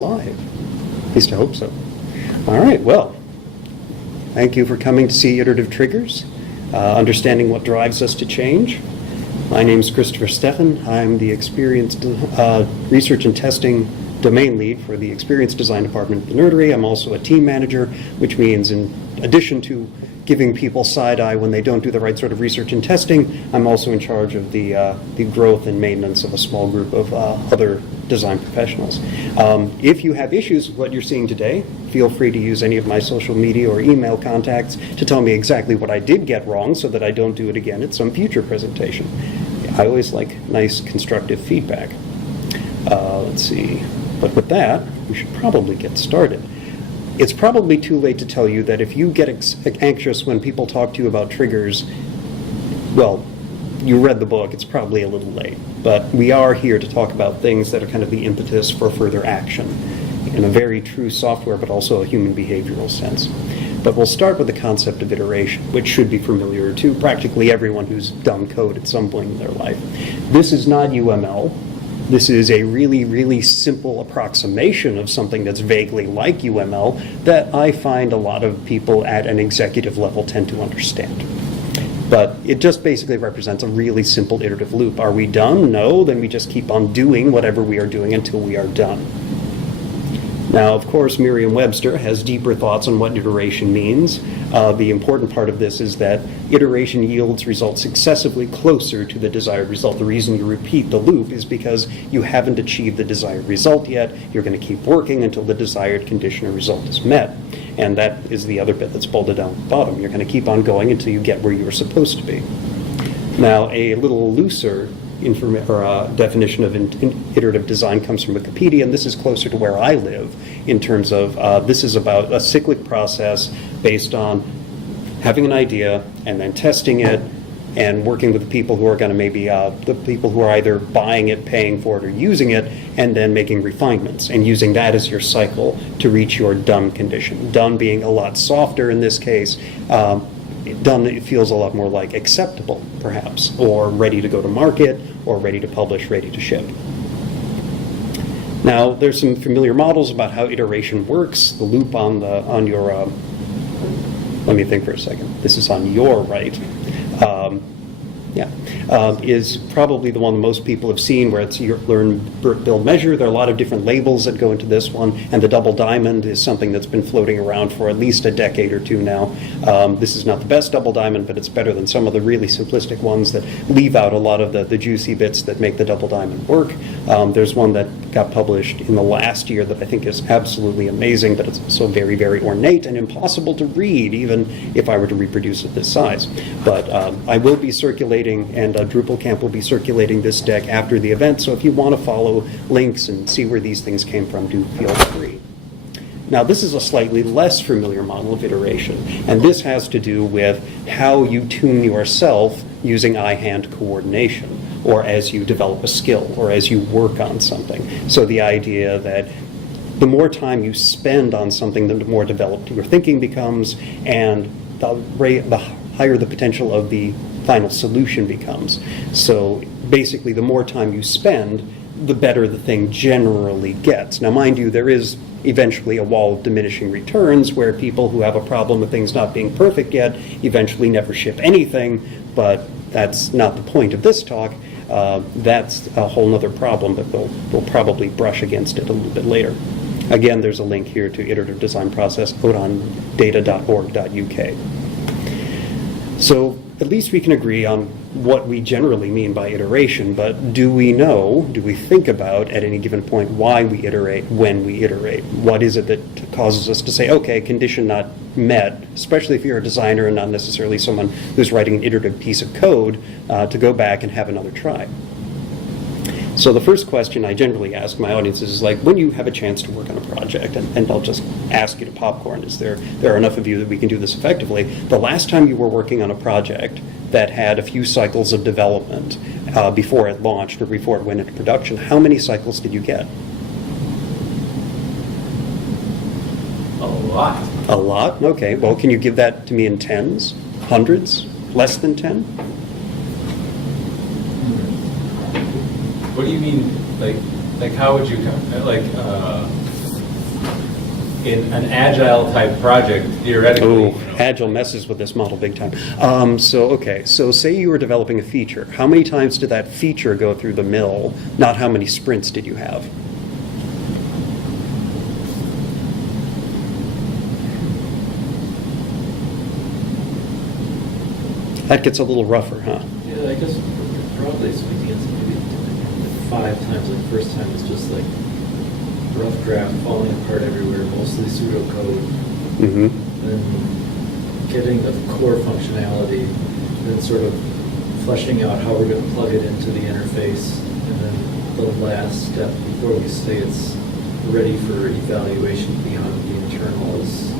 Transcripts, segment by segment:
Live. At least I hope so. All right, well, thank you for coming to see Iterative Triggers, understanding what drives us to change. My name is Stephan. I'm the experienced research and testing domain lead for the experience design department at the Nerdery. I'm also a team manager, which means in addition to giving people side-eye when they don't do the right sort of research and testing, I'm also in charge of the growth and maintenance of a small group of other design professionals. If you have issues with what you're seeing today, feel free to use any of my social media or email contacts to tell me exactly what I did get wrong so that I don't do it again at some future presentation. I always like nice constructive feedback. Let's see. But with that, we should probably get started. It's probably too late to tell you that if you get anxious when people talk to you about triggers, well, you read the book, it's probably a little late. But we are here to talk about things that are kind of the impetus for further action in a very true software, but also a human behavioral sense. But we'll start with the concept of iteration, which should be familiar to practically everyone who's done code at some point in their life. This is not UML. This is a really, really simple approximation of something that's vaguely like UML that I find a lot of people at an executive level tend to understand. But it just basically represents a really simple iterative loop. Are we done? No. Then we just keep on doing whatever we are doing until we are done. Now, of course, Merriam-Webster has deeper thoughts on what iteration means. The important part of this is that iteration yields results successively closer to the desired result. The reason you repeat the loop is because you haven't achieved the desired result yet. You're going to keep working until the desired condition or result is met. And that is the other bit that's bolded down at the bottom. You're going to keep on going until you get where you were supposed to be. Now, a little looser definition of iterative design comes from Wikipedia, and this is closer to where I live in terms of this is about a cyclic process based on having an idea and then testing it and working with the people who are going to maybe the people who are either buying it, paying for it, or using it, and then making refinements and using that as your cycle to reach your done condition. Done being a lot softer in this case. Done, it feels a lot more like acceptable, perhaps, or ready to go to market, or ready to publish, ready to ship. Now, there's some familiar models about how iteration works. The loop on your, let me think for a second. This is on your right. Is probably the one most people have seen, where it's learn, build, measure. There are a lot of different labels that go into this one, and the double diamond is something that's been floating around for at least a decade or two now. This is not the best double diamond, but it's better than some of the really simplistic ones that leave out a lot of the juicy bits that make the double diamond work. There's one that got published in the last year that I think is absolutely amazing, but it's also very, very ornate and impossible to read, even if I were to reproduce it this size. But I will be circulating, and Drupal Camp will be circulating this deck after the event, so if you want to follow links and see where these things came from, do feel free. Now, this is a slightly less familiar model of iteration, and this has to do with how you tune yourself using eye-hand coordination, or as you develop a skill, or as you work on something. So the idea that the more time you spend on something, the more developed your thinking becomes, and the higher the potential of the final solution becomes. So basically, the more time you spend, the better the thing generally gets. Now, mind you, there is eventually a wall of diminishing returns where people who have a problem with things not being perfect yet eventually never ship anything, but that's not the point of this talk. That's a whole other problem that we'll probably brush against it a little bit later. Again, there's a link here to iterative design process out on data.org.uk. So at least we can agree on what we generally mean by iteration, but do we think about at any given point why we iterate, when we iterate? What is it that causes us to say, okay, condition not met, especially if you're a designer and not necessarily someone who's writing an iterative piece of code, to go back and have another try? So the first question I generally ask my audiences is like, when you have a chance to work on a project, and I'll just ask you to popcorn, there are enough of you that we can do this effectively. The last time you were working on a project that had a few cycles of development before it launched or before it went into production, how many cycles did you get? A lot. A lot? Okay. Well, can you give that to me in tens? Hundreds? Less than 10? What do you mean? Like how would you like? in an agile type project, theoretically. Oh, you know, Agile messes with this model big time. So say you were developing a feature. How many times did that feature go through the mill? Not how many sprints did you have? That gets a little rougher, huh? Yeah, I guess broadly speaking, it's maybe 5 times. Like first time it's just like rough draft falling apart everywhere, mostly pseudocode. Mm-hmm. Then getting the core functionality, then sort of fleshing out how we're going to plug it into the interface, and then the last step before we say it's ready for evaluation beyond the internal is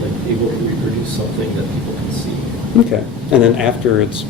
like able to reproduce something that people can see. Okay. And then after it's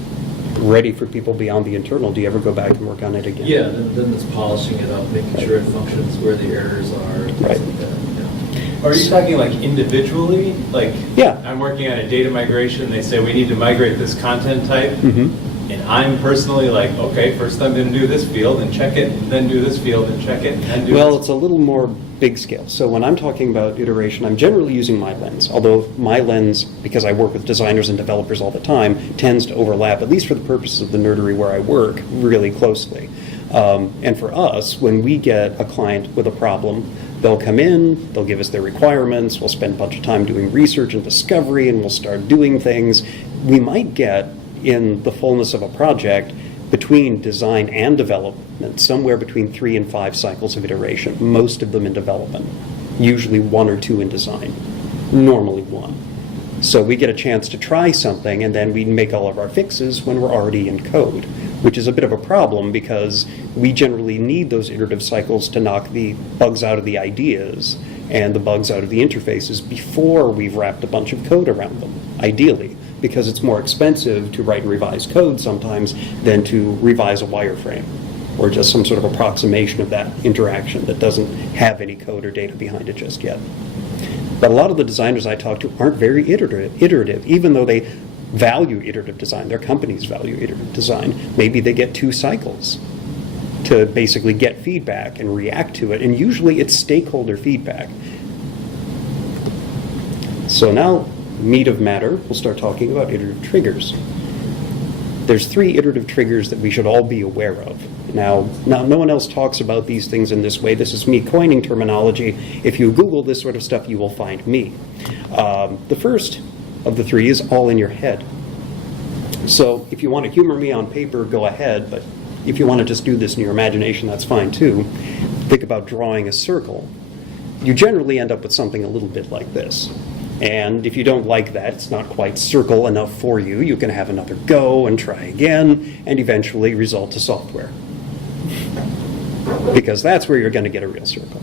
ready for people beyond the internal, do you ever go back and work on it again? Yeah, then it's polishing it up, making sure it functions where the errors are, and Right. things like that. Yeah. Are you talking like individually? Like, Yeah. I'm working on a data migration, they say we need to migrate this content type, Mm-hmm. and I'm personally like, okay, first I'm going to do this field and check it, and then do this field and check it, and then do Well, this. it's a little more big scale. So when I'm talking about iteration, I'm generally using my lens, although my lens, because I work with designers and developers all the time, tends to overlap, at least for the purposes of the nerdery where I work, really closely. And for us, when we get a client with a problem, they'll come in, they'll give us their requirements, we'll spend a bunch of time doing research and discovery, and we'll start doing things. We might get, in the fullness of a project, between design and development, somewhere between 3 and 5 cycles of iteration, most of them in development, usually 1 or 2 in design, normally 1. So we get a chance to try something, and then we make all of our fixes when we're already in code, which is a bit of a problem because we generally need those iterative cycles to knock the bugs out of the ideas and the bugs out of the interfaces before we've wrapped a bunch of code around them, ideally, because it's more expensive to write and revise code sometimes than to revise a wireframe or just some sort of approximation of that interaction that doesn't have any code or data behind it just yet. But a lot of the designers I talk to aren't very iterative, even though they value iterative design. Their companies value iterative design. Maybe they get 2 cycles to basically get feedback and react to it, and usually it's stakeholder feedback. So now, meat of matter, we'll start talking about iterative triggers. There's 3 iterative triggers that we should all be aware of. Now, no one else talks about these things in this way. This is me coining terminology. If you Google this sort of stuff, you will find me. The first of the 3 is all in your head. So if you want to humor me on paper, go ahead, but if you want to just do this in your imagination, that's fine too. Think about drawing a circle. You generally end up with something a little bit like this. And if you don't like that, it's not quite circle enough for you, you can have another go and try again, and eventually result to software. Because that's where you're going to get a real circle.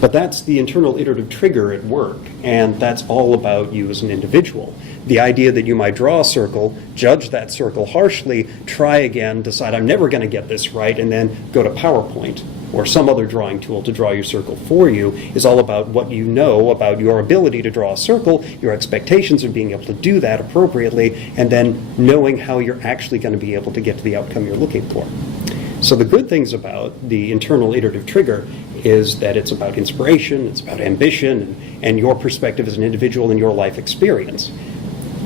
But that's the internal iterative trigger at work, and that's all about you as an individual. The idea that you might draw a circle, judge that circle harshly, try again, decide I'm never going to get this right, and then go to PowerPoint or some other drawing tool to draw your circle for you is all about what you know about your ability to draw a circle, your expectations of being able to do that appropriately, and then knowing how you're actually going to be able to get to the outcome you're looking for. So the good things about the internal iterative trigger is that it's about inspiration, it's about ambition, and your perspective as an individual and your life experience.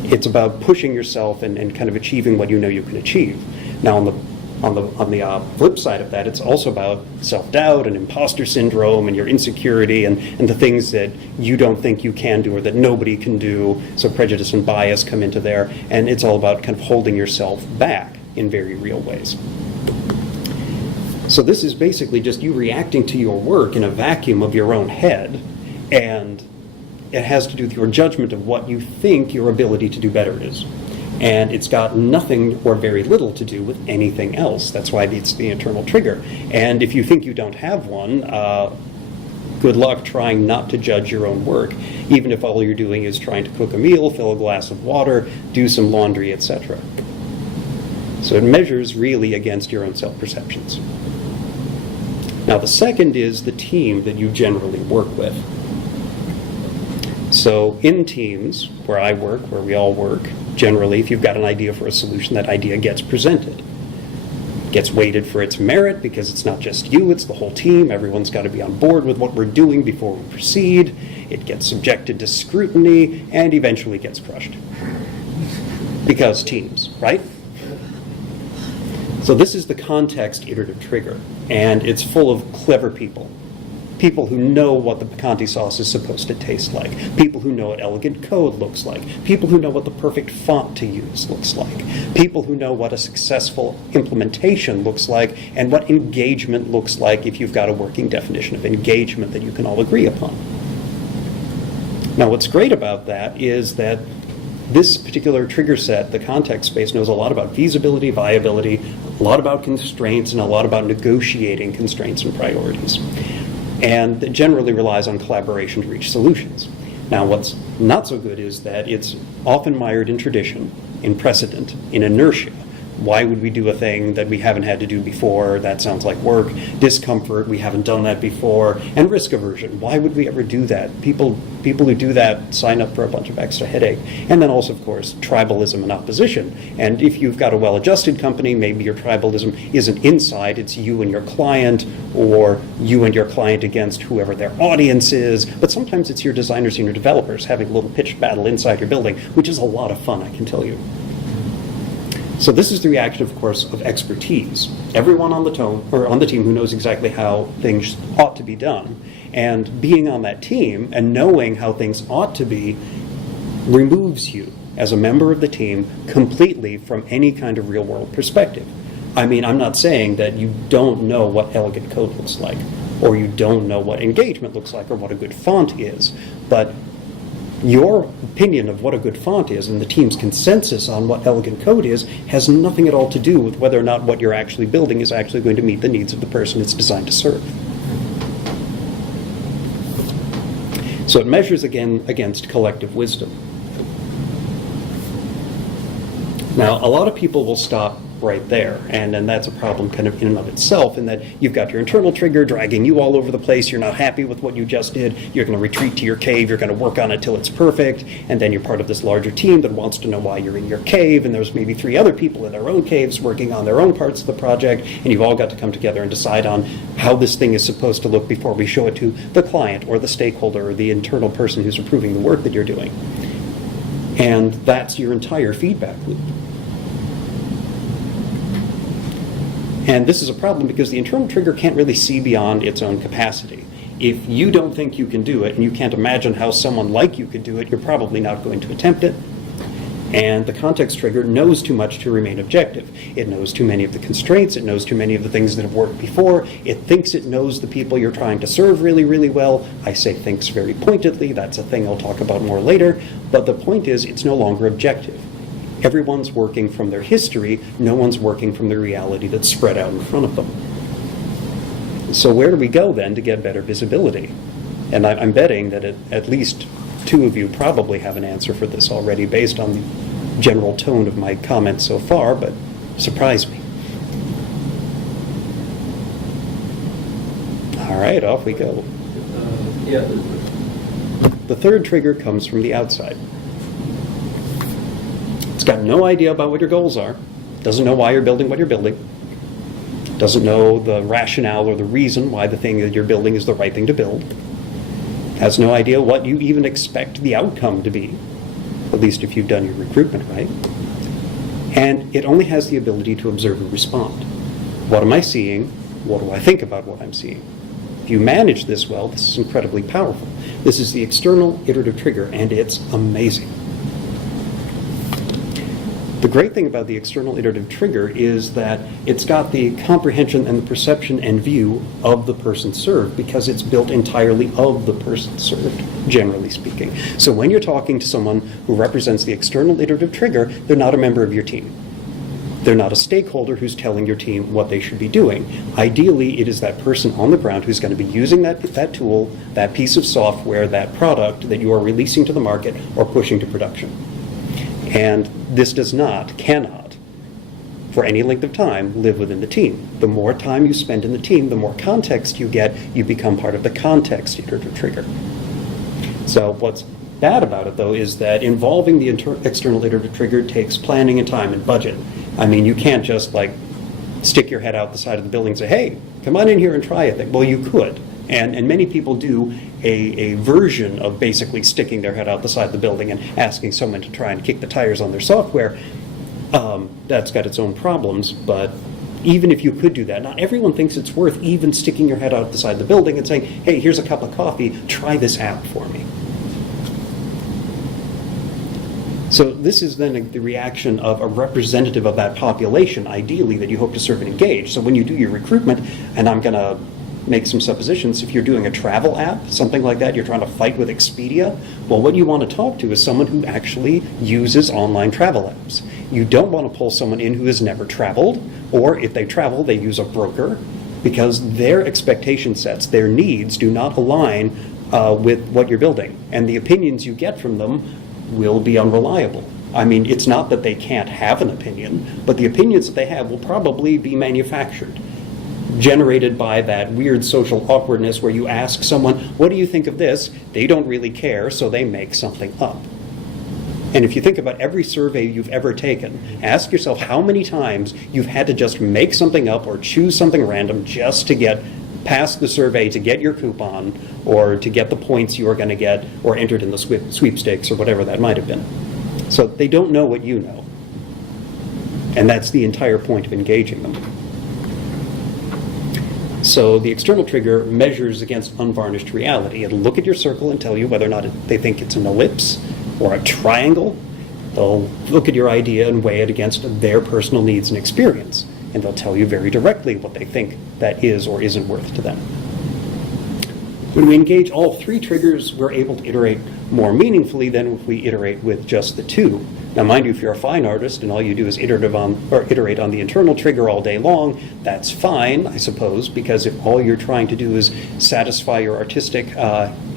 It's about pushing yourself and kind of achieving what you know you can achieve. Now, on the flip side of that, it's also about self-doubt and imposter syndrome and your insecurity and the things that you don't think you can do or that nobody can do. So prejudice and bias come into there, and it's all about kind of holding yourself back in very real ways. So this is basically just you reacting to your work in a vacuum of your own head, and it has to do with your judgment of what you think your ability to do better is. And it's got nothing or very little to do with anything else. That's why it's the internal trigger. And if you think you don't have one, good luck trying not to judge your own work, even if all you're doing is trying to cook a meal, fill a glass of water, do some laundry, etc. So it measures really against your own self-perceptions. Now the second is the team that you generally work with. So in teams, where I work, where we all work, generally if you've got an idea for a solution, that idea gets presented. gets weighted for its merit because it's not just you, it's the whole team. Everyone's got to be on board with what we're doing before we proceed. It gets subjected to scrutiny and eventually gets crushed. Because teams, right? So this is the context iterative trigger, and it's full of clever people. People who know what the picante sauce is supposed to taste like. People who know what elegant code looks like. People who know what the perfect font to use looks like. People who know what a successful implementation looks like and what engagement looks like if you've got a working definition of engagement that you can all agree upon. Now, what's great about that is that this particular trigger set, the context space, knows a lot about feasibility, viability, a lot about constraints, and a lot about negotiating constraints and priorities. And it generally relies on collaboration to reach solutions. Now, what's not so good is that it's often mired in tradition, in precedent, in inertia. Why would we do a thing that we haven't had to do before? That sounds like work. Discomfort, we haven't done that before. And risk aversion, why would we ever do that? People who do that sign up for a bunch of extra headache. And then also, of course, tribalism and opposition. And if you've got a well-adjusted company, maybe your tribalism isn't inside, it's you and your client, or you and your client against whoever their audience is. But sometimes it's your designers and your developers having a little pitched battle inside your building, which is a lot of fun, I can tell you. So this is the reaction, of course, of expertise. Everyone on the team who knows exactly how things ought to be done, and being on that team and knowing how things ought to be removes you as a member of the team completely from any kind of real-world perspective. I mean, I'm not saying that you don't know what elegant code looks like, or you don't know what engagement looks like, or what a good font is, but your opinion of what a good font is and the team's consensus on what elegant code is has nothing at all to do with whether or not what you're actually building is actually going to meet the needs of the person it's designed to serve. So it measures again against collective wisdom. Now, a lot of people will stop right there, and that's a problem kind of in and of itself, in that you've got your internal trigger dragging you all over the place, you're not happy with what you just did, you're going to retreat to your cave, you're going to work on it till it's perfect, and then you're part of this larger team that wants to know why you're in your cave, and there's maybe 3 other people in their own caves working on their own parts of the project, and you've all got to come together and decide on how this thing is supposed to look before we show it to the client or the stakeholder or the internal person who's approving the work that you're doing. And that's your entire feedback loop. And this is a problem because the internal trigger can't really see beyond its own capacity. If you don't think you can do it, and you can't imagine how someone like you could do it, you're probably not going to attempt it. And the context trigger knows too much to remain objective. It knows too many of the constraints, it knows too many of the things that have worked before, it thinks it knows the people you're trying to serve really, really well. I say thinks very pointedly, that's a thing I'll talk about more later, but the point is it's no longer objective. Everyone's working from their history, no one's working from the reality that's spread out in front of them. So where do we go then to get better visibility? And I'm betting that at least 2 of you probably have an answer for this already based on the general tone of my comments so far, but surprise me. All right, off we go. Yeah. The third trigger comes from the outside. It's got no idea about what your goals are, doesn't know why you're building what you're building, doesn't know the rationale or the reason why the thing that you're building is the right thing to build, has no idea what you even expect the outcome to be, at least if you've done your recruitment right, and it only has the ability to observe and respond. What am I seeing? What do I think about what I'm seeing? If you manage this well, this is incredibly powerful. This is the external iterative trigger, and it's amazing. The great thing about the external iterative trigger is that it's got the comprehension and the perception and view of the person served because it's built entirely of the person served, generally speaking. So when you're talking to someone who represents the external iterative trigger, they're not a member of your team. They're not a stakeholder who's telling your team what they should be doing. Ideally, it is that person on the ground who's going to be using that tool, that piece of software, that product that you are releasing to the market or pushing to production. And this cannot, for any length of time, live within the team. The more time you spend in the team, the more context you get, you become part of the context iterative trigger. So what's bad about it, though, is that involving the external iterative trigger takes planning and time and budget. I mean, you can't just stick your head out the side of the building and say, hey, come on in here and try it. Well, you could. And many people do a version of basically sticking their head out the side of the building and asking someone to try and kick the tires on their software. That's got its own problems, but even if you could do that, not everyone thinks it's worth even sticking your head out the side of the building and saying, hey, here's a cup of coffee, try this app for me. So this is then the reaction of a representative of that population, ideally, that you hope to serve and engage. So when you do your recruitment, and I'm going to make some suppositions, if you're doing a travel app, something like that, you're trying to fight with Expedia, well, what you want to talk to is someone who actually uses online travel apps. You don't want to pull someone in who has never traveled, or if they travel, they use a broker, because their expectation sets, their needs do not align with what you're building. And the opinions you get from them will be unreliable. I mean, it's not that they can't have an opinion, but the opinions that they have will probably be manufactured, generated by that weird social awkwardness where you ask someone, what do you think of this? They don't really care, so they make something up. And if you think about every survey you've ever taken, ask yourself how many times you've had to just make something up or choose something random just to get past the survey, to get your coupon, or to get the points you are going to get, or entered in the sweepstakes, or whatever that might have been. So they don't know what you know. And that's the entire point of engaging them. So the external trigger measures against unvarnished reality. It'll look at your circle and tell you whether or not they think it's an ellipse or a triangle. They'll look at your idea and weigh it against their personal needs and experience. And they'll tell you very directly what they think that is or isn't worth to them. When we engage all three triggers, we're able to iterate more meaningfully than if we iterate with just the two. Now, mind you, if you're a fine artist and all you do is iterate on the internal trigger all day long, that's fine, I suppose, because if all you're trying to do is satisfy your artistic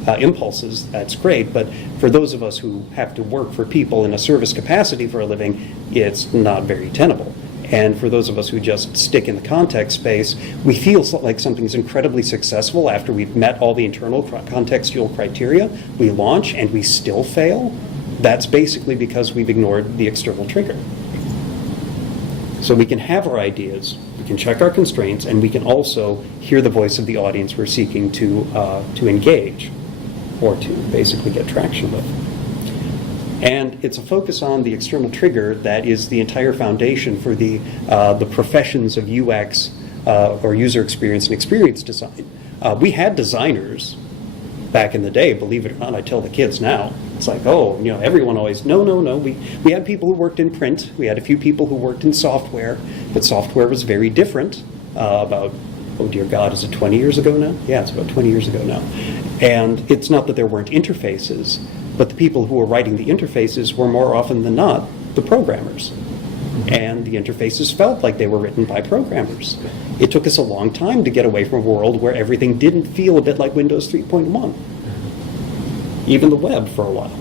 impulses, that's great. But for those of us who have to work for people in a service capacity for a living, it's not very tenable. And for those of us who just stick in the context space, we feel like something's incredibly successful after we've met all the internal contextual criteria. We launch and we still fail. That's basically because we've ignored the external trigger. So we can have our ideas, we can check our constraints, and we can also hear the voice of the audience we're seeking to engage or to basically get traction with. And it's a focus on the external trigger that is the entire foundation for the professions of UX or user experience and experience design. We had designers back in the day, believe it or not. I tell the kids now, it's like, oh, everyone always, no. We had people who worked in print. We had a few people who worked in software, but software was very different about, oh dear God, is it 20 years ago now? Yeah, it's about 20 years ago now. And it's not that there weren't interfaces, but the people who were writing the interfaces were more often than not the programmers. And the interfaces felt like they were written by programmers. It took us a long time to get away from a world where everything didn't feel a bit like Windows 3.1. Even the web for a while.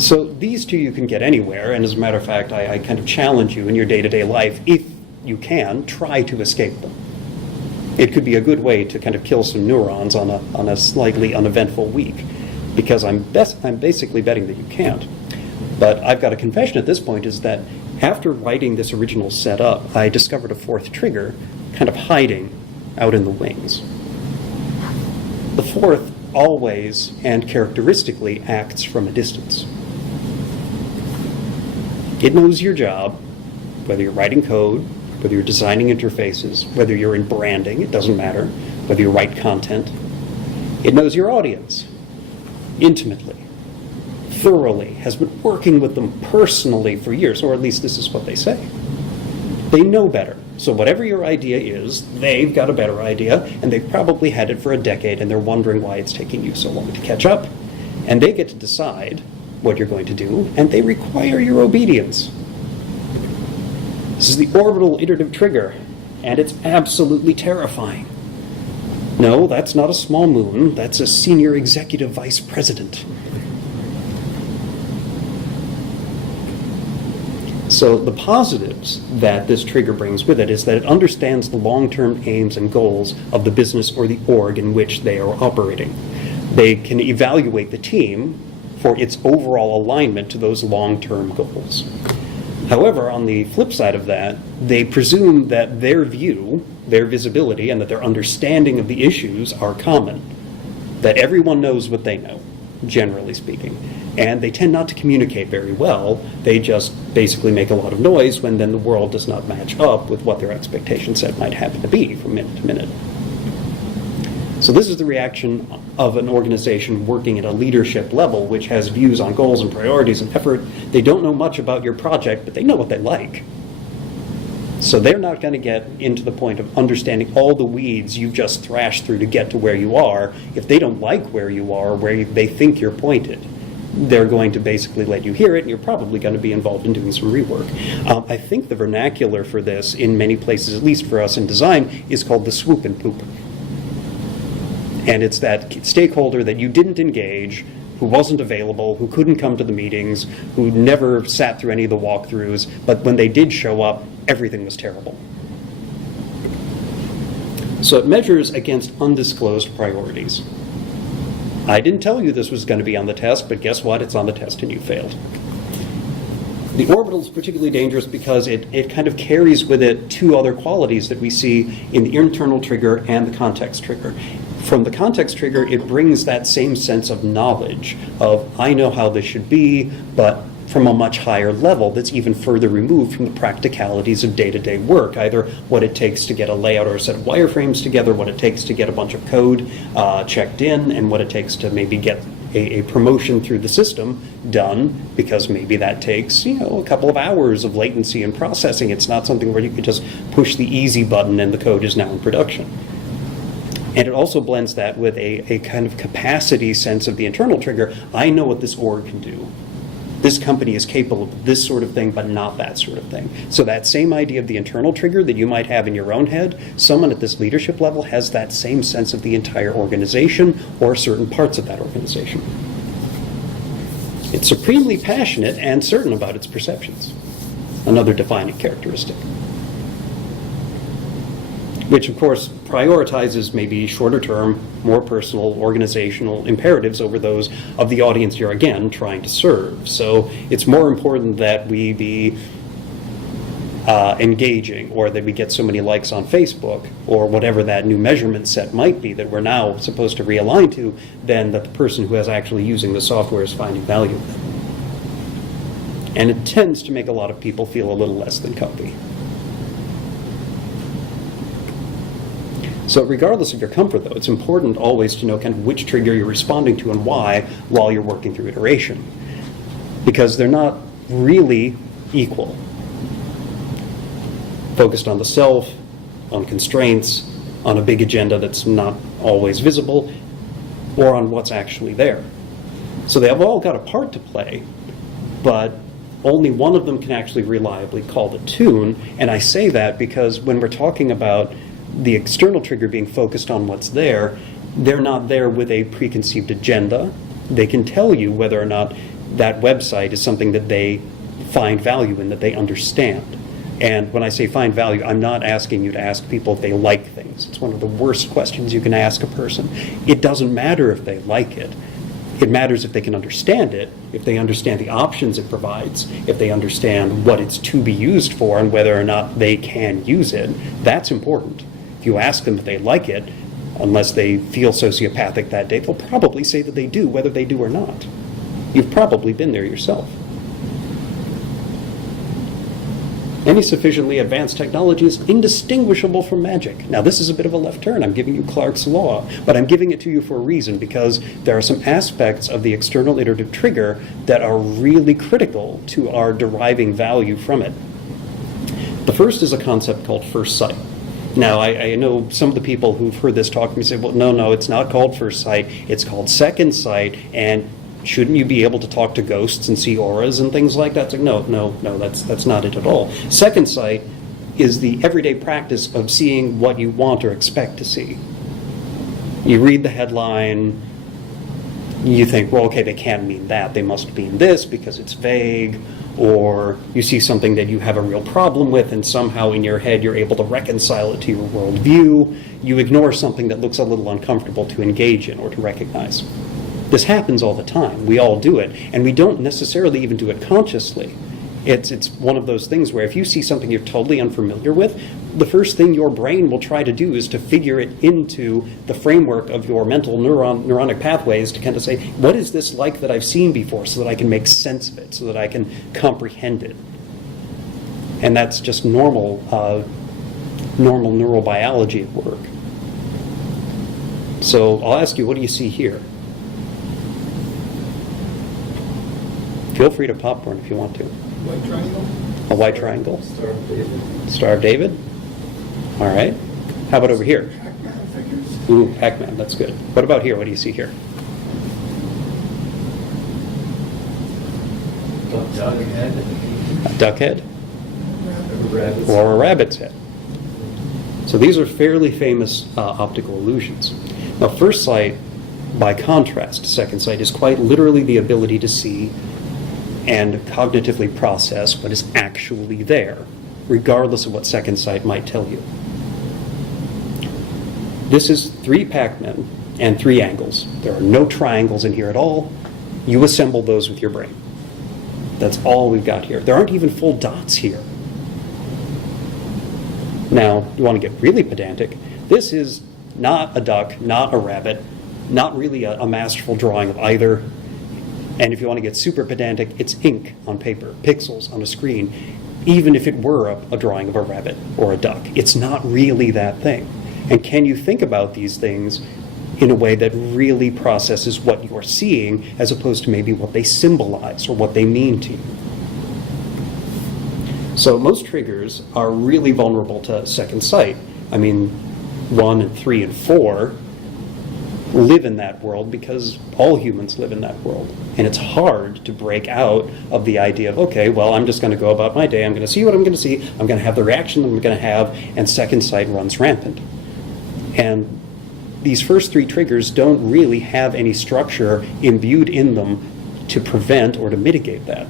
So these two you can get anywhere, and as a matter of fact, I kind of challenge you in your day-to-day life, if you can, try to escape them. It could be a good way to kind of kill some neurons on a slightly uneventful week, because I'm basically betting that you can't. But I've got a confession at this point, is that after writing this original setup, I discovered a fourth trigger kind of hiding out in the wings. The fourth always and characteristically acts from a distance. It knows your job, whether you're writing code, whether you're designing interfaces, whether you're in branding, it doesn't matter, whether you write content. It knows your audience intimately, thoroughly, has been working with them personally for years, or at least this is what they say. They know better. So whatever your idea is, they've got a better idea, and they've probably had it for a decade, and they're wondering why it's taking you so long to catch up. And they get to decide what you're going to do, and they require your obedience. This is the orbital iterative trigger, and it's absolutely terrifying. No, that's not a small moon, that's a senior executive vice president. So the positives that this trigger brings with it is that it understands the long-term aims and goals of the business or the org in which they are operating. They can evaluate the team for its overall alignment to those long-term goals. However, on the flip side of that, they presume that their view, their visibility, and that their understanding of the issues are common, that everyone knows what they know, generally speaking. And they tend not to communicate very well. They just basically make a lot of noise when then the world does not match up with what their expectation set might happen to be from minute to minute. So this is the reaction of an organization working at a leadership level, which has views on goals and priorities and effort. They don't know much about your project, but they know what they like. So they're not going to get into the point of understanding all the weeds you've just thrashed through to get to where you are if they don't like where you are, where they think you're pointed. They're going to basically let you hear it, and you're probably going to be involved in doing some rework. I think the vernacular for this in many places, at least for us in design, is called the swoop and poop. And it's that stakeholder that you didn't engage, who wasn't available, who couldn't come to the meetings, who never sat through any of the walkthroughs, but when they did show up, everything was terrible. So it measures against undisclosed priorities. I didn't tell you this was going to be on the test, but guess what? It's on the test and you failed. The orbital is particularly dangerous because it kind of carries with it two other qualities that we see in the internal trigger and the context trigger. From the context trigger, it brings that same sense of knowledge of, I know how this should be, but from a much higher level that's even further removed from the practicalities of day-to-day work, either what it takes to get a layout or a set of wireframes together, what it takes to get a bunch of code checked in, and what it takes to maybe get a promotion through the system done, because maybe that takes, a couple of hours of latency and processing. It's not something where you could just push the easy button and the code is now in production. And it also blends that with a kind of capacity sense of the internal trigger. I know what this org can do. This company is capable of this sort of thing, but not that sort of thing. So that same idea of the internal trigger that you might have in your own head, someone at this leadership level has that same sense of the entire organization or certain parts of that organization. It's supremely passionate and certain about its perceptions. Another defining characteristic. Which, of course, prioritizes maybe shorter term, more personal, organizational imperatives over those of the audience you're, again, trying to serve. So it's more important that we be engaging, or that we get so many likes on Facebook, or whatever that new measurement set might be that we're now supposed to realign to, than that the person who is actually using the software is finding value in it. And it tends to make a lot of people feel a little less than comfy. So regardless of your comfort, though, it's important always to know kind of which trigger you're responding to and why while you're working through iteration. Because they're not really equal. Focused on the self, on constraints, on a big agenda that's not always visible, or on what's actually there. So they've all got a part to play, but only one of them can actually reliably call the tune. And I say that because when we're talking about the external trigger being focused on what's there, they're not there with a preconceived agenda. They can tell you whether or not that website is something that they find value in, that they understand. And when I say find value, I'm not asking you to ask people if they like things. It's one of the worst questions you can ask a person. It doesn't matter if they like it. It matters if they can understand it, if they understand the options it provides, if they understand what it's to be used for and whether or not they can use it. That's important. If you ask them if they like it, unless they feel sociopathic that day, they'll probably say that they do, whether they do or not. You've probably been there yourself. Any sufficiently advanced technology is indistinguishable from magic. Now, this is a bit of a left turn. I'm giving you Clarke's law, but I'm giving it to you for a reason, because there are some aspects of the external iterative trigger that are really critical to our deriving value from it. The first is a concept called first sight. Now, I know some of the people who've heard this talk to me say, well, no, it's not called first sight, it's called second sight, and shouldn't you be able to talk to ghosts and see auras and things like that? It's like, no, that's not it at all. Second sight is the everyday practice of seeing what you want or expect to see. You read the headline, you think, well, okay, they can't mean that, they must mean this because it's vague, or you see something that you have a real problem with and somehow in your head you're able to reconcile it to your worldview. You ignore something that looks a little uncomfortable to engage in or to recognize. This happens all the time. We all do it, and we don't necessarily even do it consciously. It's one of those things where if you see something you're totally unfamiliar with, the first thing your brain will try to do is to figure it into the framework of your mental neuronic pathways to kind of say, what is this like that I've seen before, so that I can make sense of it, so that I can comprehend it. And that's just normal neurobiology at work. So I'll ask you, what do you see here? Feel free to popcorn if you want to. White triangle? A white triangle. Star of David. Star of David. All right. How about over here? Pac-Man figures? Ooh, Pac-Man, that's good. What about here? What do you see here? Duck head. A duck head Rabbits. or a rabbit's head. So these are fairly famous optical illusions. Now, first sight, by contrast to second sight, is quite literally the ability to see and cognitively process what is actually there, regardless of what second sight might tell you. This is 3 Pac-Men and 3 angles. There are no triangles in here at all. You assemble those with your brain. That's all we've got here. There aren't even full dots here. Now, you want to get really pedantic. This is not a duck, not a rabbit, not really a masterful drawing of either. And if you want to get super pedantic, it's ink on paper, pixels on a screen, even if it were a drawing of a rabbit or a duck. It's not really that thing. And can you think about these things in a way that really processes what you're seeing as opposed to maybe what they symbolize or what they mean to you? So most triggers are really vulnerable to second sight. I mean, 1 and 3 and 4 live in that world because all humans live in that world. And it's hard to break out of the idea of, okay, well, I'm just going to go about my day. I'm going to see what I'm going to see. I'm going to have the reaction that I'm going to have. And second sight runs rampant. And these first 3 triggers don't really have any structure imbued in them to prevent or to mitigate that.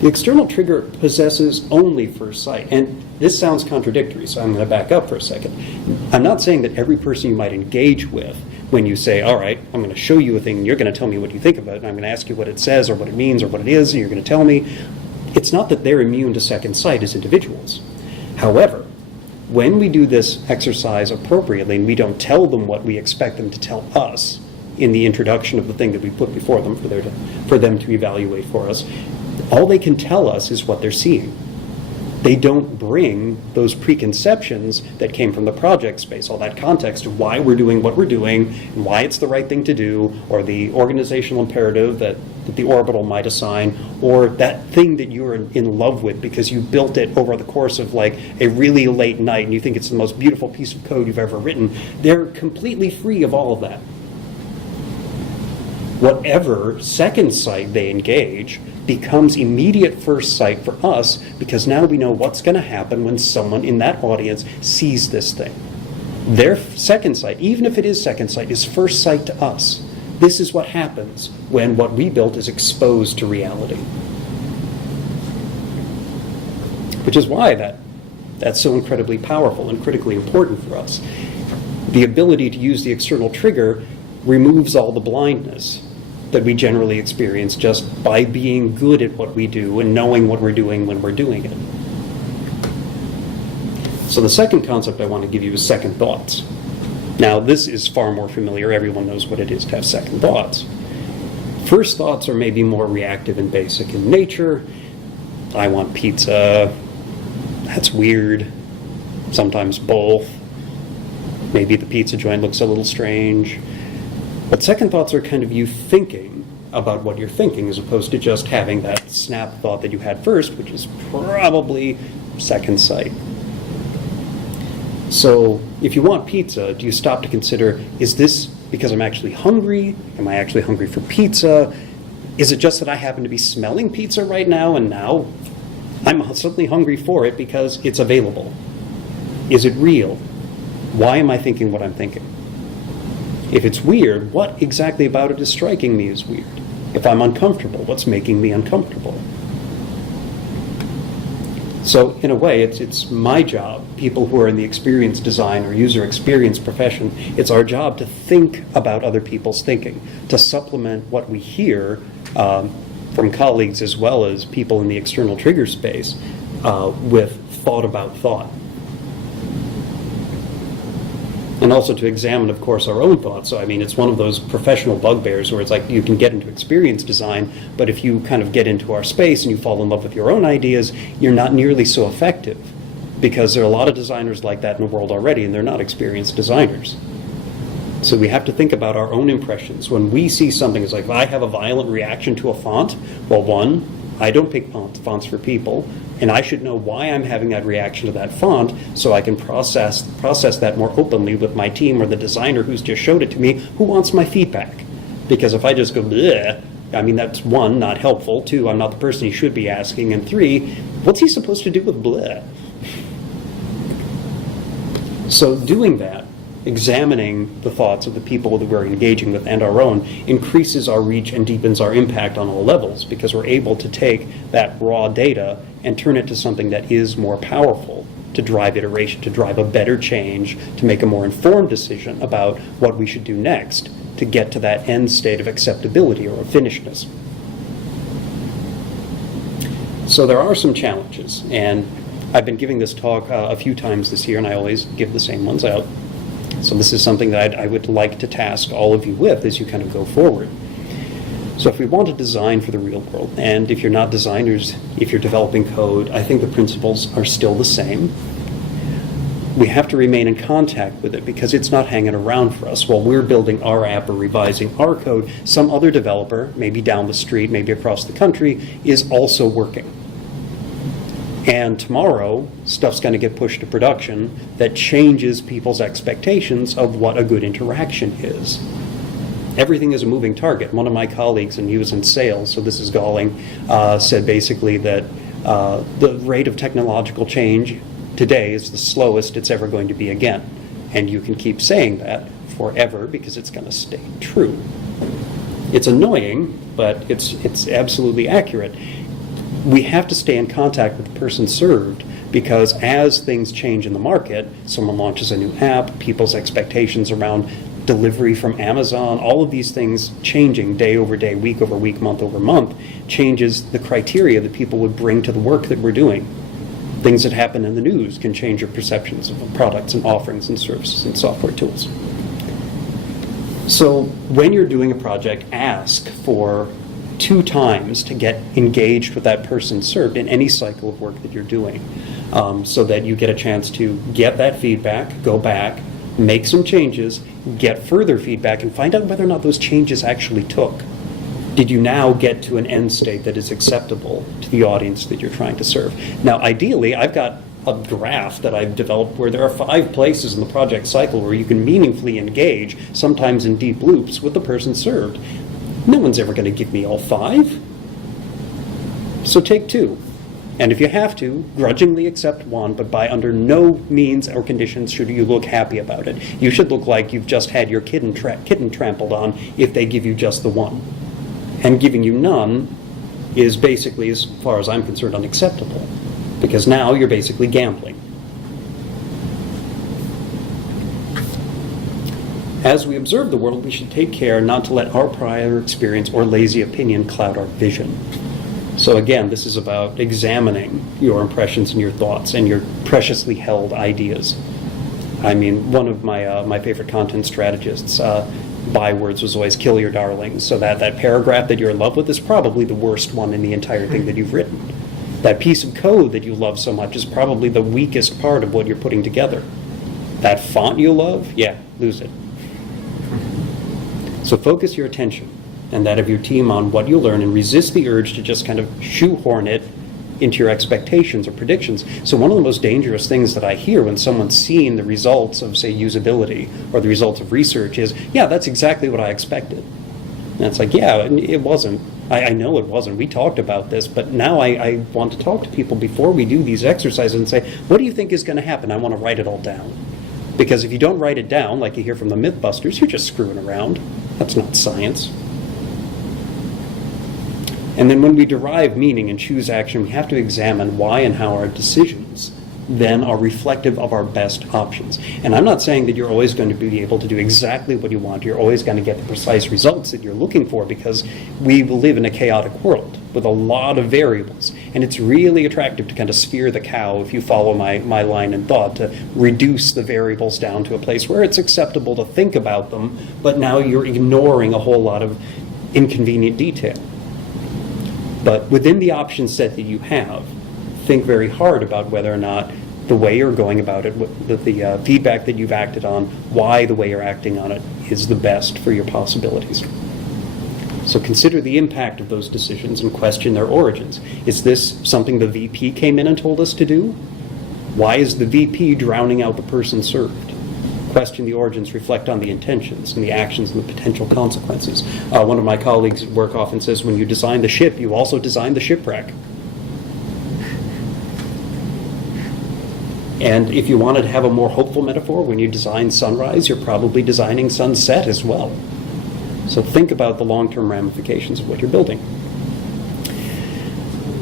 The external trigger possesses only first sight. And this sounds contradictory, so I'm going to back up for a second. I'm not saying that every person you might engage with, when you say, all right, I'm going to show you a thing, and you're going to tell me what you think of it, and I'm going to ask you what it says or what it means or what it is, and you're going to tell me. It's not that they're immune to second sight as individuals. However, when we do this exercise appropriately, and we don't tell them what we expect them to tell us in the introduction of the thing that we put before them for them to evaluate for us, all they can tell us is what they're seeing. They don't bring those preconceptions that came from the project space, all that context of why we're doing what we're doing, and why it's the right thing to do, or the organizational imperative that the orbital might assign, or that thing that you're in love with because you built it over the course of like a really late night and you think it's the most beautiful piece of code you've ever written. They're completely free of all of that. Whatever second sight they engage becomes immediate first sight for us, because now we know what's going to happen when someone in that audience sees this thing. Their second sight, even if it is second sight, is first sight to us. This is what happens when what we built is exposed to reality. Which is why that's so incredibly powerful and critically important for us. The ability to use the external trigger removes all the blindness that we generally experience just by being good at what we do and knowing what we're doing when we're doing it. So the second concept I want to give you is second thoughts. Now, this is far more familiar. Everyone knows what it is to have second thoughts. First thoughts are maybe more reactive and basic in nature. I want pizza. That's weird. Sometimes both. Maybe the pizza joint looks a little strange. But second thoughts are kind of you thinking about what you're thinking as opposed to just having that snap thought that you had first, which is probably second sight. So if you want pizza, do you stop to consider, is this because I'm actually hungry? Am I actually hungry for pizza? Is it just that I happen to be smelling pizza right now and now I'm suddenly hungry for it because it's available? Is it real? Why am I thinking what I'm thinking? If it's weird, what exactly about it is striking me as weird? If I'm uncomfortable, what's making me uncomfortable? So in a way, it's my job, people who are in the experience design or user experience profession, it's our job to think about other people's thinking, to supplement what we hear from colleagues as well as people in the external trigger space with thought about thought. And also to examine, of course, our own thoughts. So, I mean, it's one of those professional bugbears where it's like you can get into experience design, but if you kind of get into our space and you fall in love with your own ideas, you're not nearly so effective, because there are a lot of designers like that in the world already, and they're not experienced designers. So we have to think about our own impressions. When we see something, it's like, if I have a violent reaction to a font, well, one, I don't pick fonts for people, and I should know why I'm having that reaction to that font so I can process that more openly with my team or the designer who's just showed it to me, who wants my feedback. Because if I just go, bleh, I mean, that's one, not helpful. Two, I'm not the person he should be asking. And three, what's he supposed to do with bleh? So doing that, examining the thoughts of the people that we're engaging with and our own, increases our reach and deepens our impact on all levels, because we're able to take that raw data and turn it to something that is more powerful, to drive iteration, to drive a better change, to make a more informed decision about what we should do next to get to that end state of acceptability or of finishedness. So there are some challenges, and I've been giving this talk a few times this year, and I always give the same ones out. So this is something that I would like to task all of you with as you kind of go forward. So if we want to design for the real world, and if you're not designers, if you're developing code, I think the principles are still the same. We have to remain in contact with it, because it's not hanging around for us. While we're building our app or revising our code, some other developer, maybe down the street, maybe across the country, is also working. And tomorrow, stuff's going to get pushed to production that changes people's expectations of what a good interaction is. Everything is a moving target. One of my colleagues, and he was in sales, so this is galling, said basically that the rate of technological change today is the slowest it's ever going to be again. And you can keep saying that forever because it's going to stay true. It's annoying, but it's absolutely accurate. We have to stay in contact with the person served, because as things change in the market, someone launches a new app, people's expectations around delivery from Amazon, all of these things changing day over day, week over week, month over month, changes the criteria that people would bring to the work that we're doing. Things that happen in the news can change your perceptions of products and offerings and services and software tools. So when you're doing a project, ask for 2 times to get engaged with that person served in any cycle of work that you're doing, so that you get a chance to get that feedback, go back, make some changes, get further feedback, and find out whether or not those changes actually took. Did you now get to an end state that is acceptable to the audience that you're trying to serve? Now, ideally, I've got a graph that I've developed where there are 5 places in the project cycle where you can meaningfully engage, sometimes in deep loops, with the person served. No one's ever going to give me all 5. So take 2. And if you have to, grudgingly accept 1, but by under no means or conditions should you look happy about it. You should look like you've just had your kitten trampled on if they give you just the 1. And giving you none is basically, as far as I'm concerned, unacceptable, because now you're basically gambling. As we observe the world, we should take care not to let our prior experience or lazy opinion cloud our vision. So again, this is about examining your impressions and your thoughts and your preciously held ideas. I mean, one of my favorite content strategists' bywords was always "kill your darlings." So that paragraph that you're in love with is probably the worst one in the entire thing that you've written. That piece of code that you love so much is probably the weakest part of what you're putting together. That font you love, yeah, lose it. So focus your attention and that of your team on what you learn, and resist the urge to just kind of shoehorn it into your expectations or predictions. So one of the most dangerous things that I hear when someone's seen the results of, say, usability or the results of research is, yeah, that's exactly what I expected. And it's like, yeah, it wasn't. I know it wasn't. We talked about this, but now I want to talk to people before we do these exercises and say, what do you think is going to happen? I want to write it all down. Because if you don't write it down, like you hear from the Mythbusters, you're just screwing around. That's not science. And then when we derive meaning and choose action, we have to examine why and how our decisions then are reflective of our best options. And I'm not saying that you're always going to be able to do exactly what you want. You're always going to get the precise results that you're looking for, because we live in a chaotic world with a lot of variables. And it's really attractive to kind of spear the cow, if you follow my line in thought, to reduce the variables down to a place where it's acceptable to think about them, but now you're ignoring a whole lot of inconvenient detail. But within the option set that you have, think very hard about whether or not the way you're going about it, the feedback that you've acted on, why the way you're acting on it is the best for your possibilities. So consider the impact of those decisions and question their origins. Is this something the VP came in and told us to do? Why is the VP drowning out the person served? Question the origins, reflect on the intentions and the actions and the potential consequences. One of my colleagues at work often says, when you design the ship, you also design the shipwreck. And if you wanted to have a more hopeful metaphor, when you design sunrise, you're probably designing sunset as well. So think about the long-term ramifications of what you're building.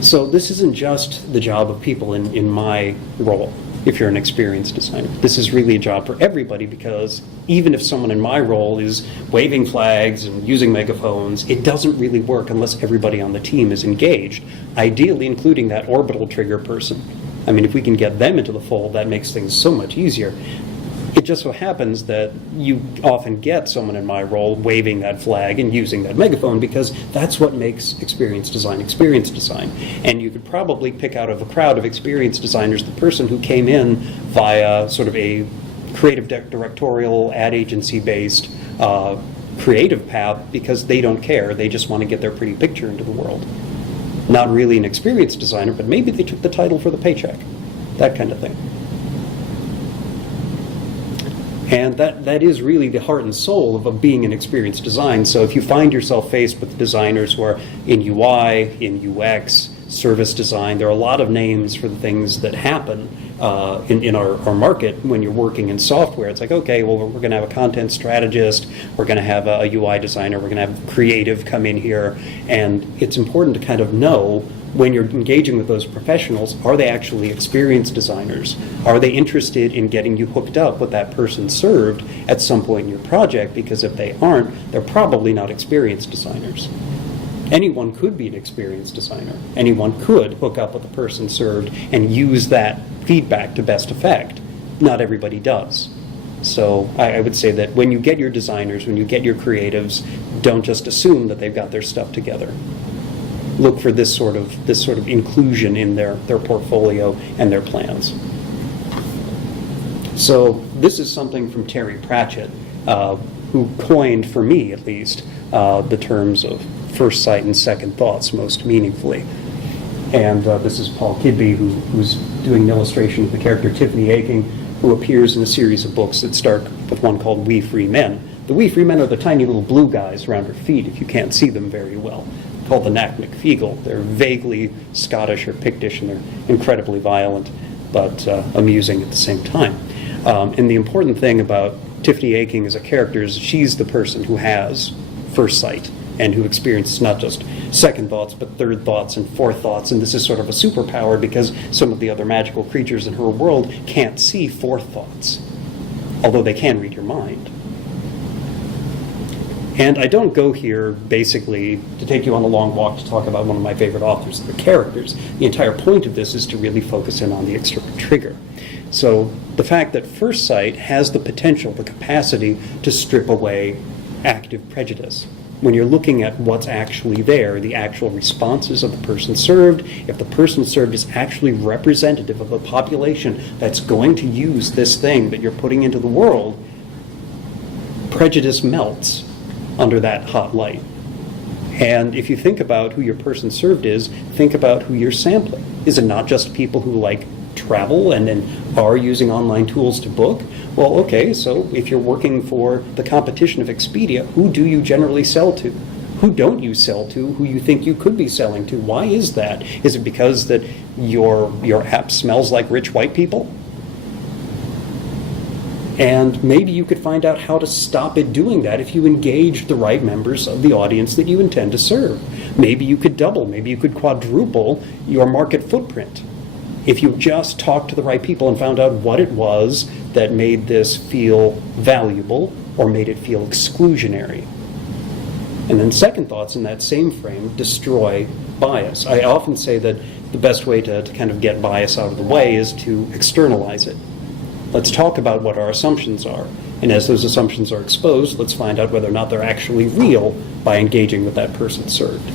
So this isn't just the job of people in my role, if you're an experienced designer. This is really a job for everybody, because even if someone in my role is waving flags and using megaphones, it doesn't really work unless everybody on the team is engaged, ideally including that orbital trigger person. I mean, if we can get them into the fold, that makes things so much easier. It just so happens that you often get someone in my role waving that flag and using that megaphone, because that's what makes experience design. And you could probably pick out of a crowd of experienced designers the person who came in via sort of a creative directorial, ad agency-based creative path, because they don't care. They just want to get their pretty picture into the world. Not really an experienced designer, but maybe they took the title for the paycheck. That kind of thing. And that is really the heart and soul of being an experienced design. So if you find yourself faced with designers who are in UI, in UX, service design, there are a lot of names for the things that happen in our market when you're working in software. It's like, okay, well, we're going to have a content strategist, we're going to have a UI designer, we're going to have creative come in here. And it's important to kind of know, when you're engaging with those professionals, are they actually experienced designers? Are they interested in getting you hooked up with that person served at some point in your project? Because if they aren't, they're probably not experienced designers. Anyone could be an experienced designer. Anyone could hook up with the person served and use that feedback to best effect. Not everybody does. So I would say that when you get your designers, when you get your creatives, don't just assume that they've got their stuff together. Look for this sort of inclusion in their portfolio and their plans. So this is something from Terry Pratchett, who coined, for me at least, the terms of first sight and second thoughts most meaningfully. And this is Paul Kidby, who's doing an illustration of the character Tiffany Aching, who appears in a series of books that start with one called We Free Men. The We Free Men are the tiny little blue guys around her feet, if you can't see them very well, called the Knack McFeagle. They're vaguely Scottish or Pictish, and they're incredibly violent, but amusing at the same time. And the important thing about Tiffany Aching as a character is she's the person who has first sight, and who experiences not just second thoughts, but third thoughts and fourth thoughts. And this is sort of a superpower, because some of the other magical creatures in her world can't see fourth thoughts, although they can read your mind. And I don't go here basically to take you on a long walk to talk about one of my favorite authors, the characters. The entire point of this is to really focus in on the external trigger. So the fact that first sight has the potential, the capacity to strip away active prejudice. When you're looking at what's actually there, the actual responses of the person served, if the person served is actually representative of the population that's going to use this thing that you're putting into the world, prejudice melts under that hot light. And if you think about who your person served is, think about who you're sampling. Is it not just people who like travel and then are using online tools to book? Well, okay, so if you're working for the competition of Expedia, who do you generally sell to? Who don't you sell to, who you think you could be selling to? Why is that? Is it because that your app smells like rich white people? And maybe you could find out how to stop it doing that if you engage the right members of the audience that you intend to serve. Maybe you could double, maybe you could quadruple your market footprint If you just talked to the right people and found out what it was that made this feel valuable or made it feel exclusionary. And then second thoughts in that same frame, destroy bias. I often say that the best way to kind of get bias out of the way is to externalize it. Let's talk about what our assumptions are. And as those assumptions are exposed, let's find out whether or not they're actually real by engaging with that person served.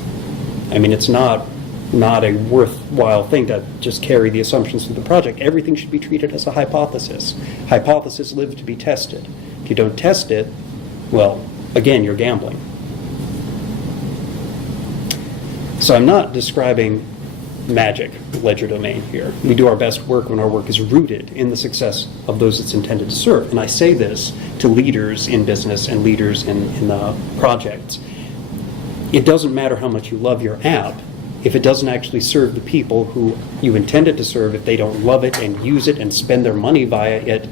I mean, it's not a worthwhile thing to just carry the assumptions through the project. Everything should be treated as a hypothesis. Hypothesis live to be tested. If you don't test it, well, again, you're gambling. So I'm not describing magic legerdemain here. We do our best work when our work is rooted in the success of those it's intended to serve. And I say this to leaders in business and leaders in projects. It doesn't matter how much you love your app if it doesn't actually serve the people who you intend it to serve. If they don't love it and use it and spend their money via it,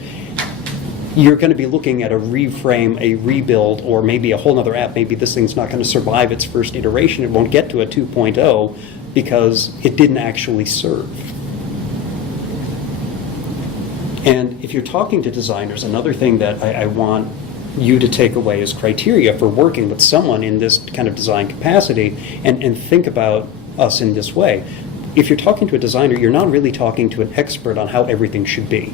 you're going to be looking at a reframe, a rebuild, or maybe a whole other app. Maybe this thing's not going to survive its first iteration. It won't get to a 2.0 because it didn't actually serve. And if you're talking to designers, another thing that I want you to take away as criteria for working with someone in this kind of design capacity, and think about us in this way. If you're talking to a designer, you're not really talking to an expert on how everything should be.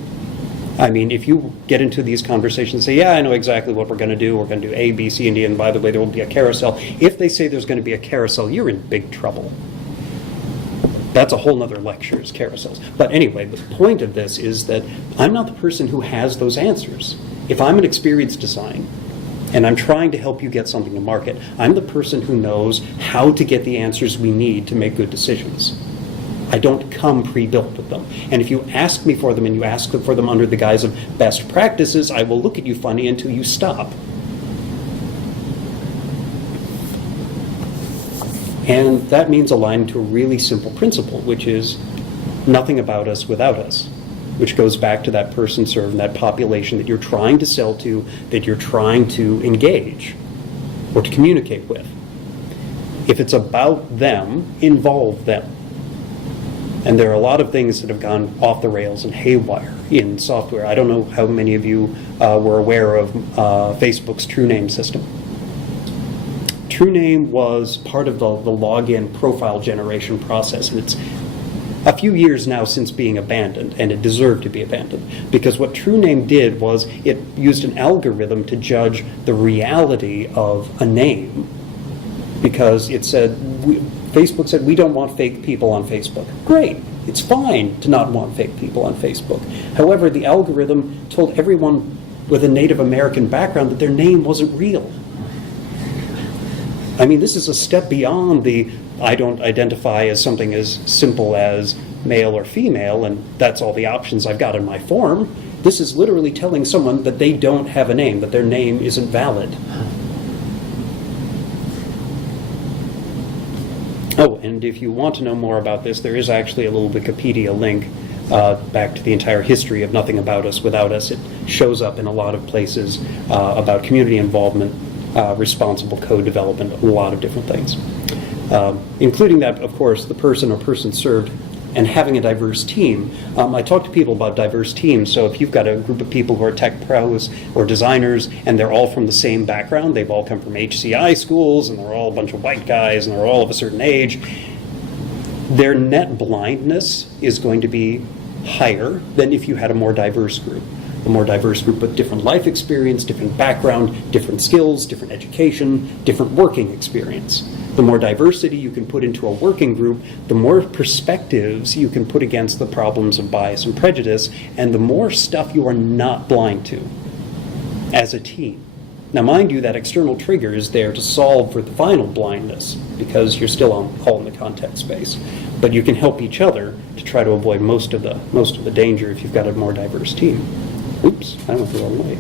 I mean, if you get into these conversations and say, yeah, I know exactly what we're going to do. We're going to do A, B, C, and D, and by the way, there will be a carousel. If they say there's going to be a carousel, you're in big trouble. That's a whole other lecture, is carousels. But anyway, the point of this is that I'm not the person who has those answers. If I'm an experienced design and I'm trying to help you get something to market, I'm the person who knows how to get the answers we need to make good decisions. I don't come pre-built with them. And if you ask me for them and you ask for them under the guise of best practices, I will look at you funny until you stop. And that means aligned to a really simple principle, which is nothing about us without us, which goes back to that person served and that population that you're trying to sell to, that you're trying to engage or to communicate with. If it's about them, involve them. And there are a lot of things that have gone off the rails and haywire in software. I don't know how many of you were aware of Facebook's TrueName system. TrueName was part of the login profile generation process, and it's a few years now since being abandoned, and it deserved to be abandoned. Because what TrueName did was it used an algorithm to judge the reality of a name. Because it said, Facebook said, we don't want fake people on Facebook. Great, it's fine to not want fake people on Facebook. However, the algorithm told everyone with a Native American background that their name wasn't real. I mean, this is a step beyond the I don't identify as something as simple as male or female, and that's all the options I've got in my form. This is literally telling someone that they don't have a name, that their name isn't valid. Oh, and if you want to know more about this, there is actually a little Wikipedia link back to the entire history of Nothing About Us Without Us. It shows up in a lot of places about community involvement, responsible code development, a lot of different things. Including that, of course, the person or person served and having a diverse team. I talk to people about diverse teams, so if you've got a group of people who are tech pros or designers and they're all from the same background, they've all come from HCI schools and they're all a bunch of white guys and they're all of a certain age, their net blindness is going to be higher than if you had a more diverse group. A more diverse group with different life experience, different background, different skills, different education, different working experience. The more diversity you can put into a working group, the more perspectives you can put against the problems of bias and prejudice, and the more stuff you are not blind to as a team. Now, mind you, that external trigger is there to solve for the final blindness because you're still all in the context space. But you can help each other to try to avoid most of the danger if you've got a more diverse team. Oops, I went the wrong way.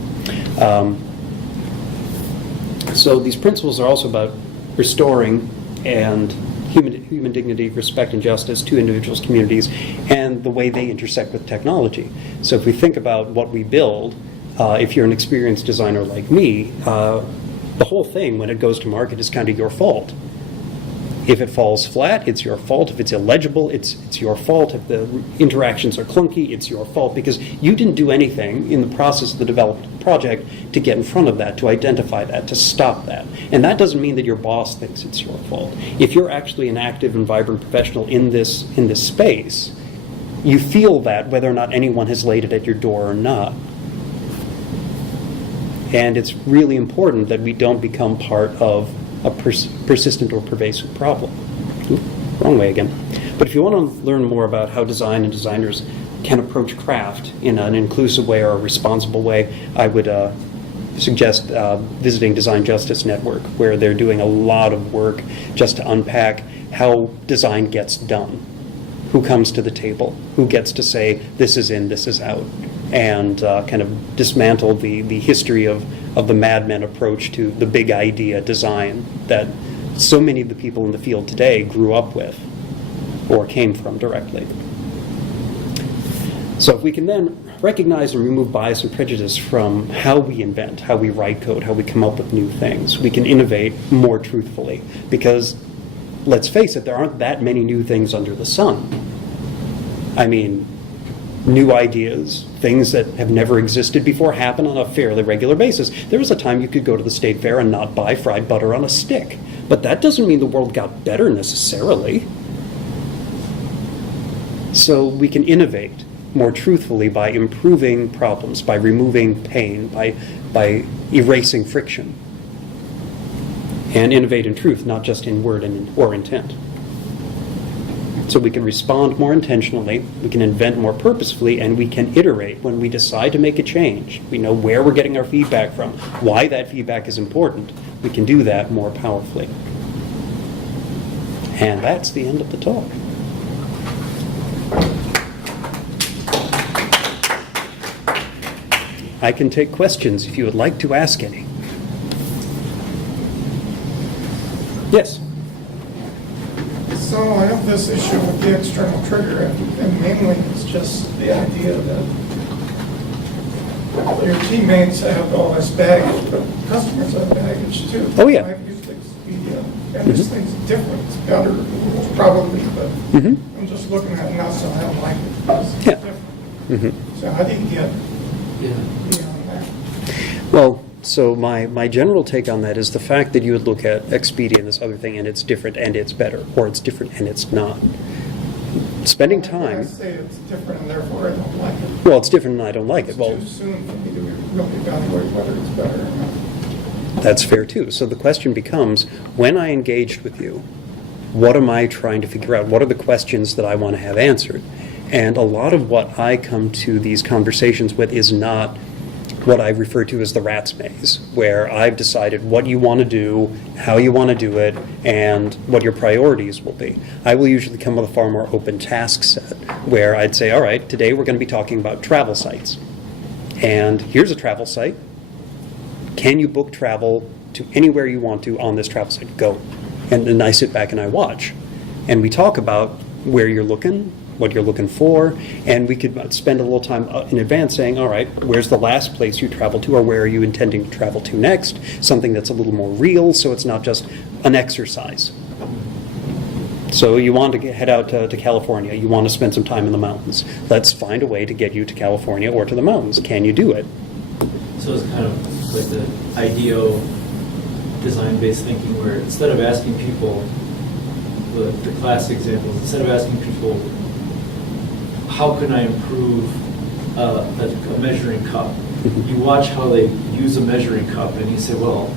So these principles are also about restoring and human dignity, respect, and justice to individuals, communities, and the way they intersect with technology. So if we think about what we build, if you're an experienced designer like me, the whole thing, when it goes to market, is kind of your fault. If it falls flat, it's your fault. If it's illegible, it's your fault. If the interactions are clunky, it's your fault, because you didn't do anything in the process of the development project to get in front of that, to identify that, to stop that. And that doesn't mean that your boss thinks it's your fault. If you're actually an active and vibrant professional in this space, you feel that whether or not anyone has laid it at your door or not. And it's really important that we don't become part of a persistent or pervasive problem. Oop, wrong way again. But if you want to learn more about how design and designers can approach craft in an inclusive way or a responsible way, I would suggest visiting Design Justice Network, where they're doing a lot of work just to unpack how design gets done. Who comes to the table? Who gets to say, this is in, this is out? And kind of dismantle the history of the madmen approach to the big idea design that so many of the people in the field today grew up with or came from directly. So if we can then recognize and remove bias and prejudice from how we invent, how we write code, how we come up with new things, we can innovate more truthfully. Because let's face it, there aren't that many new things under the sun. I mean, new ideas, things that have never existed before, happen on a fairly regular basis. There was a time you could go to the state fair and not buy fried butter on a stick. But that doesn't mean the world got better necessarily. So we can innovate more truthfully by improving problems, by removing pain, by erasing friction. And innovate in truth, not just in word or intent. So we can respond more intentionally, we can invent more purposefully, and we can iterate when we decide to make a change. We know where we're getting our feedback from, why that feedback is important. We can do that more powerfully. And that's the end of the talk. I can take questions if you would like to ask any. Yes? So I have this issue with the external trigger, and mainly it's just the idea that your teammates have all this baggage, but customers have baggage too. Oh, yeah. I've used Expedia, and this thing's different, it's better, probably, but I'm just looking at it now, so I don't like it, because it's different. So how do you get beyond that? Well, so my general take on that is the fact that you would look at Expedia and this other thing and it's different and it's better, or it's different and it's not. Spending time... I say it's different and therefore I don't like it. Well, it's different and I don't like it. It's Well, too soon for me to really evaluate whether it's better or not. that's fair too. So the question becomes, when I engaged with you, what am I trying to figure out? What are the questions that I want to have answered? And a lot of what I come to these conversations with is not what I refer to as the rat's maze, where I've decided what you want to do, how you want to do it, and what your priorities will be. I will usually come with a far more open task set, where I'd say, all right, today we're going to be talking about travel sites. And here's a travel site. Can you book travel to anywhere you want to on this travel site? Go. And then I sit back and I watch. And we talk about where you're looking, what you're looking for, and we could spend a little time in advance saying, all right, where's the last place you traveled to, or where are you intending to travel to next? Something that's a little more real, so it's not just an exercise. So you want to head out to California, you want to spend some time in the mountains. Let's find a way to get you to California or to the mountains. Can you do it? So it's kind of like the IDEO design-based thinking, where instead of asking people, the class examples, instead of asking people, how can I improve a measuring cup? You watch how they use a measuring cup, and you say, well,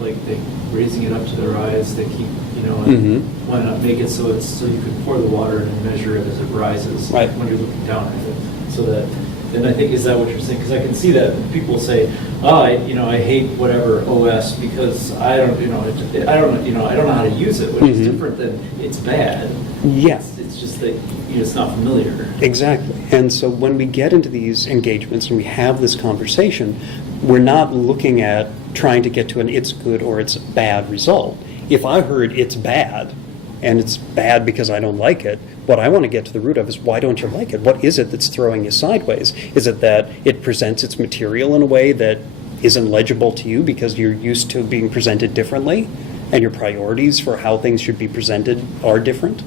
like they raising it up to their eyes, they keep, and why not make it so you can pour the water and measure it as it rises when you're looking down at it, so that. And I think, is that what you're saying? Because I can see that people say, I hate whatever OS because I don't know how to use it, which is different than it's bad. Yeah. It's just that it's not familiar. Exactly. And so when we get into these engagements and we have this conversation, we're not looking at trying to get to an it's good or it's bad result. If I heard it's bad, and it's bad because I don't like it, what I want to get to the root of is, why don't you like it? What is it that's throwing you sideways? Is it that it presents its material in a way that isn't legible to you because you're used to being presented differently? and your priorities for how things should be presented are different?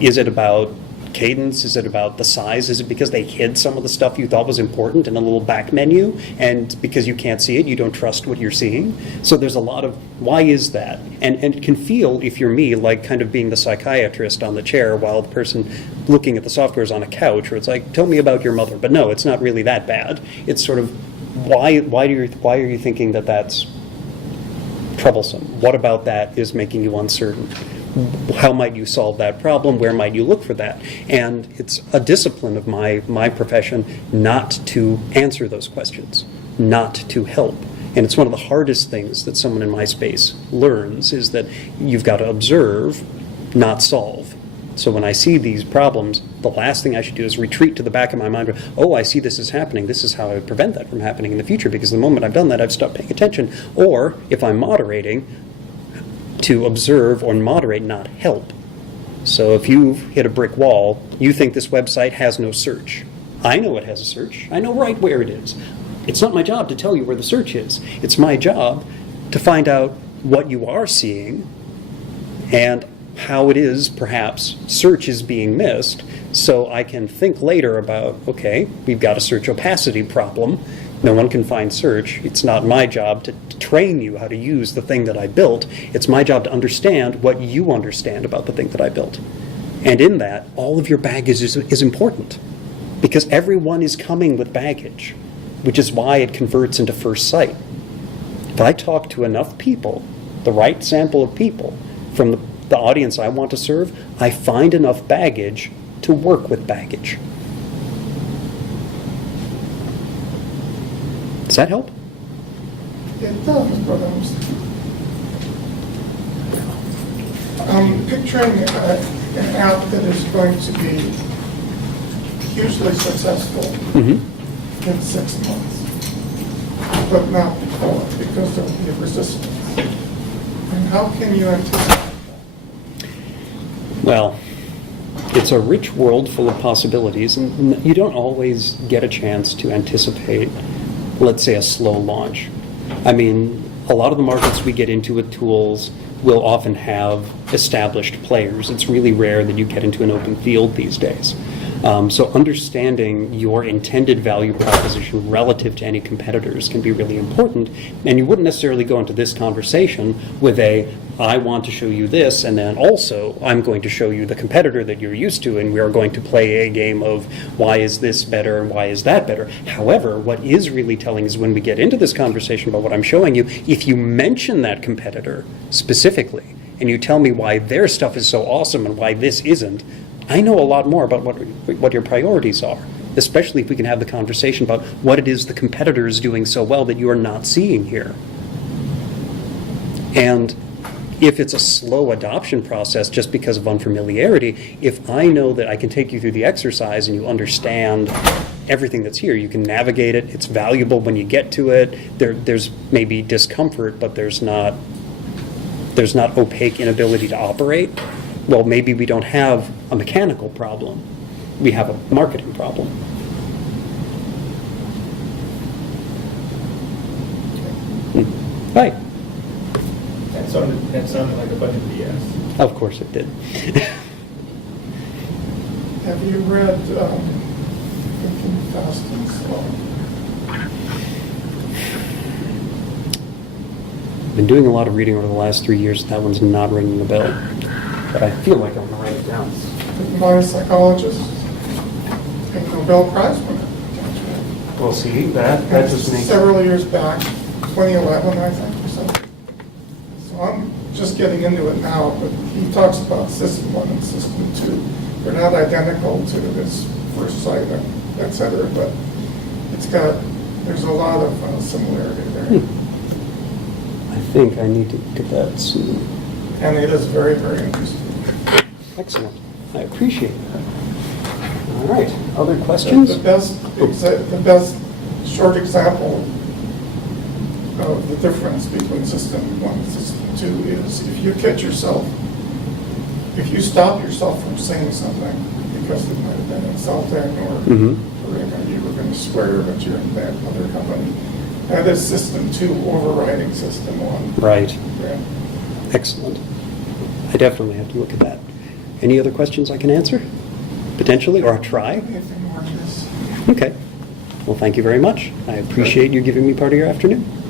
Is it about cadence? Is it about the size? Is it because they hid some of the stuff you thought was important in a little back menu, and because you can't see it, you don't trust what you're seeing? So there's a lot of, why is that? And it can feel, if you're me, like kind of being the psychiatrist on the chair while the person looking at the software is on a couch, where it's like, tell me about your mother. But no, it's not really that bad. It's sort of, why are you thinking that that's troublesome? What about that is making you uncertain? How might you solve that problem? Where might you look for that? And it's a discipline of my profession not to answer those questions, not to help. And it's one of the hardest things that someone in my space learns, is that you've got to observe, not solve. So when I see these problems, the last thing I should do is retreat to the back of my mind. Oh, I see this is happening. This is how I would prevent that from happening in the future, because the moment I've done that, I've stopped paying attention. Or if I'm moderating, to observe or moderate, not help. So if you've hit a brick wall, you think this website has no search. I know it has a search. I know right where it is. It's not my job to tell you where the search is. It's my job to find out what you are seeing and how it is perhaps search is being missed, so I can think later about, okay, we've got a search opacity problem. No one can find search. It's not my job to train you how to use the thing that I built. It's my job to understand what you understand about the thing that I built. And in that, all of your baggage is important, because everyone is coming with baggage, which is why it converts into first sight. If I talk to enough people, the right sample of people from the audience I want to serve, I find enough baggage to work with baggage. Does that help? It does, but I'm picturing an app that is going to be hugely successful in 6 months, but not before, because there will be a resistance. And how can you anticipate that? Well, it's a rich world full of possibilities, and you don't always get a chance to anticipate, let's say, a slow launch. I mean, a lot of the markets we get into with tools will often have established players. It's really rare that you get into an open field these days. So understanding your intended value proposition relative to any competitors can be really important. And you wouldn't necessarily go into this conversation with I want to show you this, and then also I'm going to show you the competitor that you're used to, and we are going to play a game of why is this better and why is that better. However, what is really telling is when we get into this conversation about what I'm showing you, if you mention that competitor specifically, and you tell me why their stuff is so awesome and why this isn't, I know a lot more about what your priorities are, especially if we can have the conversation about what it is the competitor is doing so well that you are not seeing here. And if it's a slow adoption process just because of unfamiliarity, if I know that I can take you through the exercise and you understand everything that's here, you can navigate it, it's valuable when you get to it, there's maybe discomfort, but there's not opaque inability to operate, well, maybe we don't have a mechanical problem. We have a marketing problem. Right. That sounded like a bunch of BS. Of course it did. Have you read Thinking Fast and Slow? I've been doing a lot of reading over the last 3 years. That one's not ringing a bell. But I feel like I'm going to write it down. Modern psychologist, a Nobel Prize winner. Well, see, that just makes... Several years back, 2011, I think, or something. So I'm just getting into it now, but he talks about System 1 and System 2. They're not identical to this first site, et cetera, but there's a lot of similarity there. I think I need to get that soon. And it is very, very interesting. Excellent. I appreciate that. All right. Other questions? The best short example of the difference between System 1 and System 2 is if you catch yourself, if you stop yourself from saying something because it might have been insulting or you were going to swear but you're in that other company, that is System 2 overriding System 1. Right. Yeah. Excellent. I definitely have to look at that. Any other questions I can answer? Potentially, or try? Anything more than this? Okay. Well, thank you very much. I appreciate you giving me part of your afternoon.